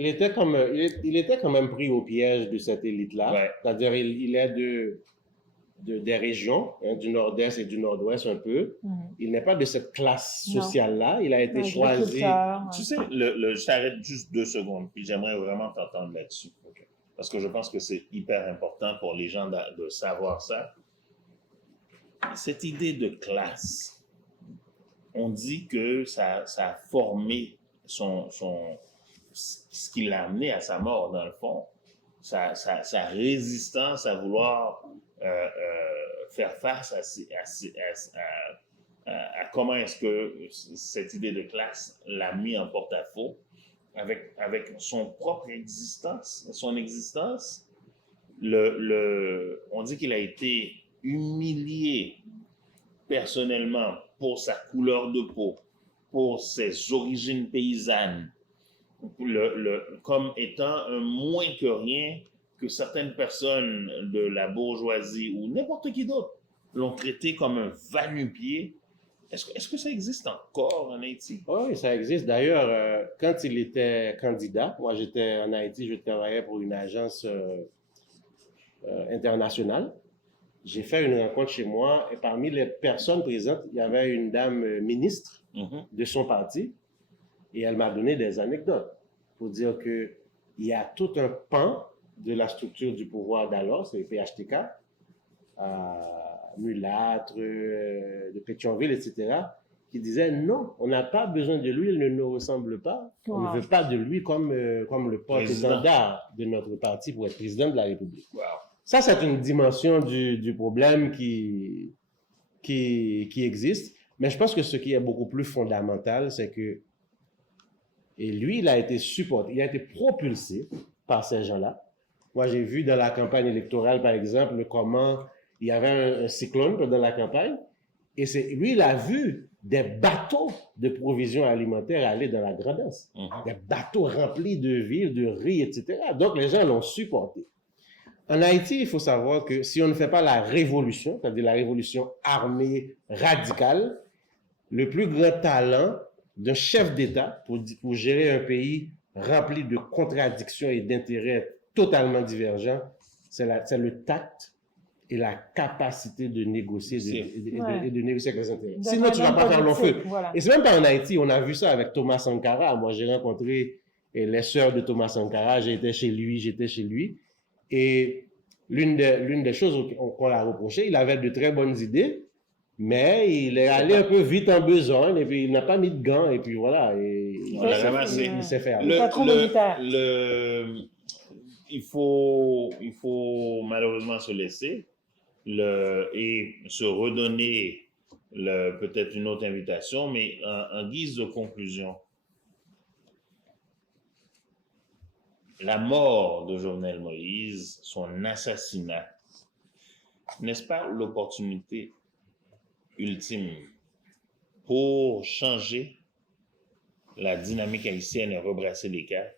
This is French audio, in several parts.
il était quand même pris au piège de cette élite-là. Ouais. C'est-à-dire, il est des régions, hein, du nord-est et du nord-ouest un peu. Il n'est pas de cette classe sociale-là. Il a été choisi. Tu sais, je t'arrête juste 2 secondes, puis j'aimerais vraiment t'entendre là-dessus. Okay. Parce que je pense que c'est hyper important pour les gens de savoir ça. Cette idée de classe, on dit que ça a formé ce qui l'a amené à sa mort, dans le fond. Sa résistance à vouloir faire face à comment est-ce que cette idée de classe l'a mis en porte-à-faux avec son propre existence, son existence. On dit qu'il a été humilié personnellement pour sa couleur de peau, pour ses origines paysannes, comme étant un moins que rien que certaines personnes de la bourgeoisie ou n'importe qui d'autre l'ont traité comme un va-nu-pied. Est-ce que ça existe encore en Haïti? Oui, ça existe. D'ailleurs, quand il était candidat, moi j'étais en Haïti, je travaillais pour une agence internationale. J'ai fait une rencontre chez moi et parmi les personnes présentes, il y avait une dame ministre de son parti et elle m'a donné des anecdotes pour dire qu'il y a tout un pan de la structure du pouvoir d'alors, c'est le PHTK, Mulâtre, de Pétionville, etc., qui disait non, on n'a pas besoin de lui, il ne nous ressemble pas. On ne veut pas de lui comme le porte-étendard de notre parti pour être président de la République. Wow. Ça, c'est une dimension du problème qui existe. Mais je pense que ce qui est beaucoup plus fondamental, c'est que et lui, il a été supporté, il a été propulsé par ces gens-là. Moi, j'ai vu dans la campagne électorale, par exemple, comment il y avait un cyclone pendant la campagne. Et lui, il a vu des bateaux de provisions alimentaires aller dans la Grand'Anse. Des bateaux remplis de vivres, de riz, etc. Donc, les gens l'ont supporté. En Haïti, il faut savoir que si on ne fait pas la révolution, c'est-à-dire la révolution armée radicale, le plus grand talent d'un chef d'État pour gérer un pays rempli de contradictions et d'intérêts totalement divergents, c'est le tact et la capacité de négocier et de négocier avec les intérêts. Sinon, tu ne vas pas faire long feu. Voilà. Et c'est même pas en Haïti, on a vu ça avec Thomas Sankara. Moi, j'ai rencontré les sœurs de Thomas Sankara, j'étais chez lui. Et l'une des choses qu'on l'a reproché, il avait de très bonnes idées, mais il est allé un peu vite en besogne, et puis il n'a pas mis de gants, et puis voilà. On l'a ramassé. Il s'est fait il faut malheureusement se laisser et se redonner peut-être une autre invitation, mais en guise de conclusion, la mort de Jovenel Moïse, son assassinat, n'est-ce pas l'opportunité ultime pour changer la dynamique haïtienne et rebrasser les cartes,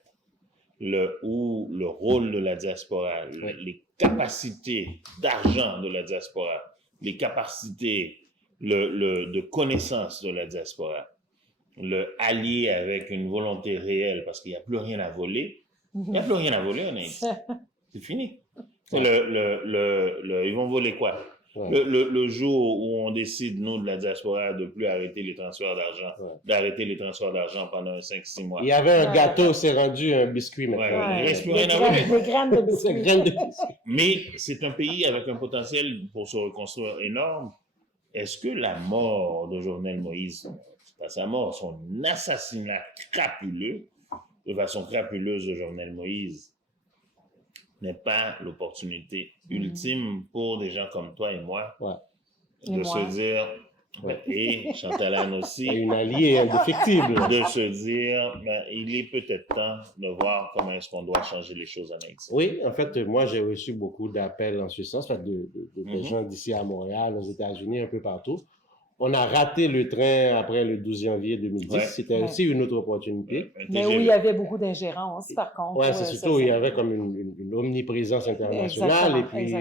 le rôle de la diaspora, les capacités d'argent de la diaspora, les capacités de connaissance de la diaspora, le allier avec une volonté réelle, parce qu'il n'y a plus rien à voler. Il n'y a plus rien à voler en Haïti. C'est fini. Ils vont voler quoi? Le jour où on décide, nous, de la diaspora, de plus arrêter les transferts d'argent, d'arrêter les transferts d'argent pendant 5-6 mois. Il y avait un gâteau, c'est rendu un biscuit maintenant. Il reste plus rien à voler. Des graines de biscuits. Mais c'est un pays avec un potentiel pour se reconstruire énorme. Est-ce que la mort de Jovenel Moïse, c'est pas sa mort, son assassinat crapuleux, de façon crapuleuse de Jovenel Moïse, n'est pas l'opportunité ultime pour des gens comme toi et moi de se dire, et Chantal Anne aussi, une alliée indéfectible, de se dire, il est peut-être temps de voir comment est-ce qu'on doit changer les choses en Haïti. Oui, en fait, moi, j'ai reçu beaucoup d'appels en ce sens, de gens d'ici à Montréal, aux États-Unis, un peu partout. On a raté le train après le 12 janvier 2010. C'était aussi une autre opportunité. Mais où il y avait beaucoup d'ingérence, par contre. Oui, c'est surtout, il y avait comme une omniprésence internationale. Et puis,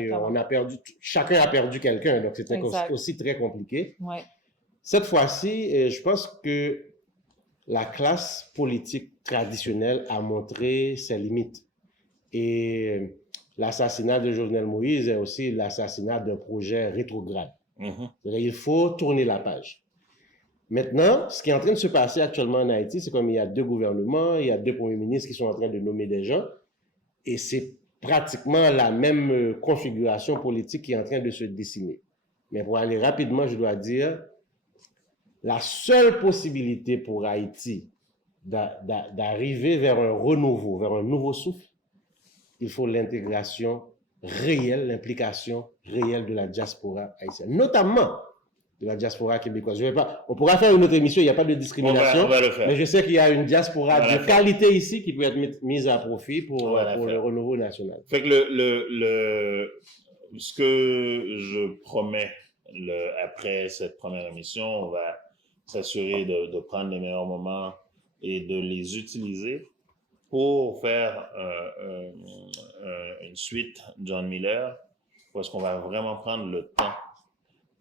chacun a perdu quelqu'un. Donc, c'était aussi très compliqué. Ouais. Cette fois-ci, je pense que la classe politique traditionnelle a montré ses limites. Et l'assassinat de Jovenel Moïse est aussi l'assassinat d'un projet rétrograde. Il faut tourner la page. Maintenant, ce qui est en train de se passer actuellement en Haïti, c'est comme il y a 2 gouvernements, il y a 2 premiers ministres qui sont en train de nommer des gens, et c'est pratiquement la même configuration politique qui est en train de se dessiner. Mais pour aller rapidement, je dois dire, la seule possibilité pour Haïti d'arriver vers un renouveau, vers un nouveau souffle, il faut l'intégration réelle, l'implication réelle de la diaspora haïtienne, notamment de la diaspora québécoise. On pourra faire une autre émission, il n'y a pas de discrimination, on va le faire. Mais je sais qu'il y a une diaspora de qualité ici qui peut être mise à profit pour le renouveau national. Fait que ce que je promets après cette première émission, on va s'assurer de prendre les meilleurs moments et de les utiliser pour faire une suite John Miller, parce qu'on va vraiment prendre le temps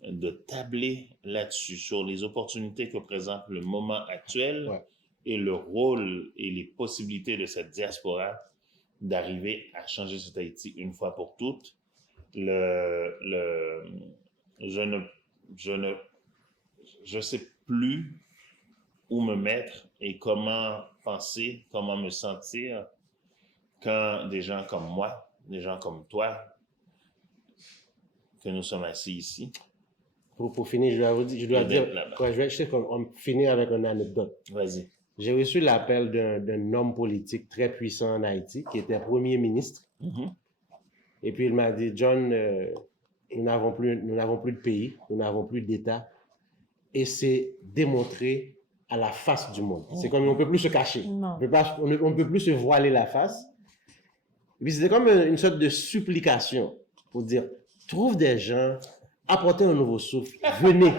de tabler là-dessus, sur les opportunités que présente le moment actuel et le rôle et les possibilités de cette diaspora d'arriver à changer cet Haïti une fois pour toutes. Je sais plus où me mettre et comment penser, comment me sentir quand des gens comme moi, des gens comme toi, que nous sommes assis ici. Pour finir, je dois dire, je sais qu'on finit avec une anecdote. Vas-y. J'ai reçu l'appel d'un homme politique très puissant en Haïti, qui était premier ministre. Et puis il m'a dit, John, nous n'avons plus de pays, nous n'avons plus d'État. Et c'est démontré à la face du monde. C'est comme on ne peut plus se cacher. On ne peut plus se voiler la face. Et puis c'était comme une sorte de supplication pour dire, trouve des gens, apportez un nouveau souffle, venez.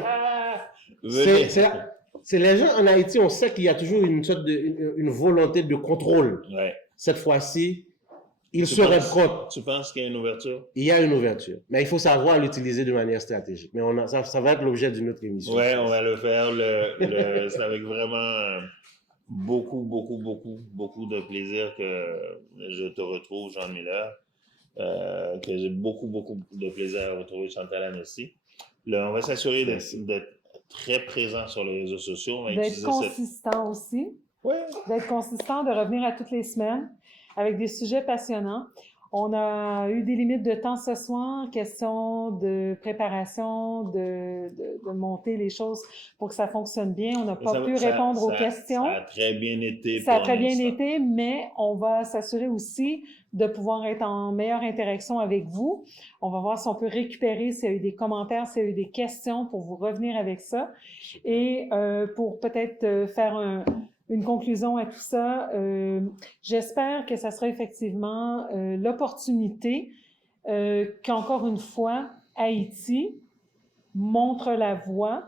C'est les gens en Haïti, on sait qu'il y a toujours une sorte une volonté de contrôle. Cette fois-ci, ils se rendent compte. Tu penses qu'il y a une ouverture? Il y a une ouverture, mais il faut savoir l'utiliser de manière stratégique. Mais ça va être l'objet d'une autre émission. Oui, on va le faire. C'est avec vraiment beaucoup de plaisir que je te retrouve, John Miller. Que j'ai beaucoup de plaisir à retrouver Chantal aussi. On va s'assurer d'être très présent sur les réseaux sociaux. D'être consistant aussi. Oui. D'être consistant, de revenir à toutes les semaines avec des sujets passionnants. On a eu des limites de temps ce soir, question de préparation, de monter les choses pour que ça fonctionne bien. On n'a pas pu répondre aux questions. Ça a très bien été. Ça a très bien été, mais on va s'assurer aussi de pouvoir être en meilleure interaction avec vous. On va voir si on peut récupérer s'il y a eu des commentaires, s'il y a eu des questions pour vous revenir avec ça. Et pour peut-être faire une conclusion à tout ça, j'espère que ça sera effectivement l'opportunité qu'encore une fois, Haïti montre la voie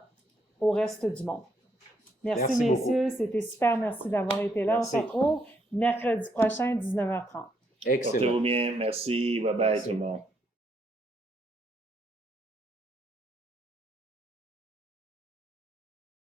au reste du monde. Merci messieurs, c'était super, merci d'avoir été là. Merci. On se retrouve mercredi prochain, 19h30. Excellent. Portez-vous bien, merci, bye bye tout le monde.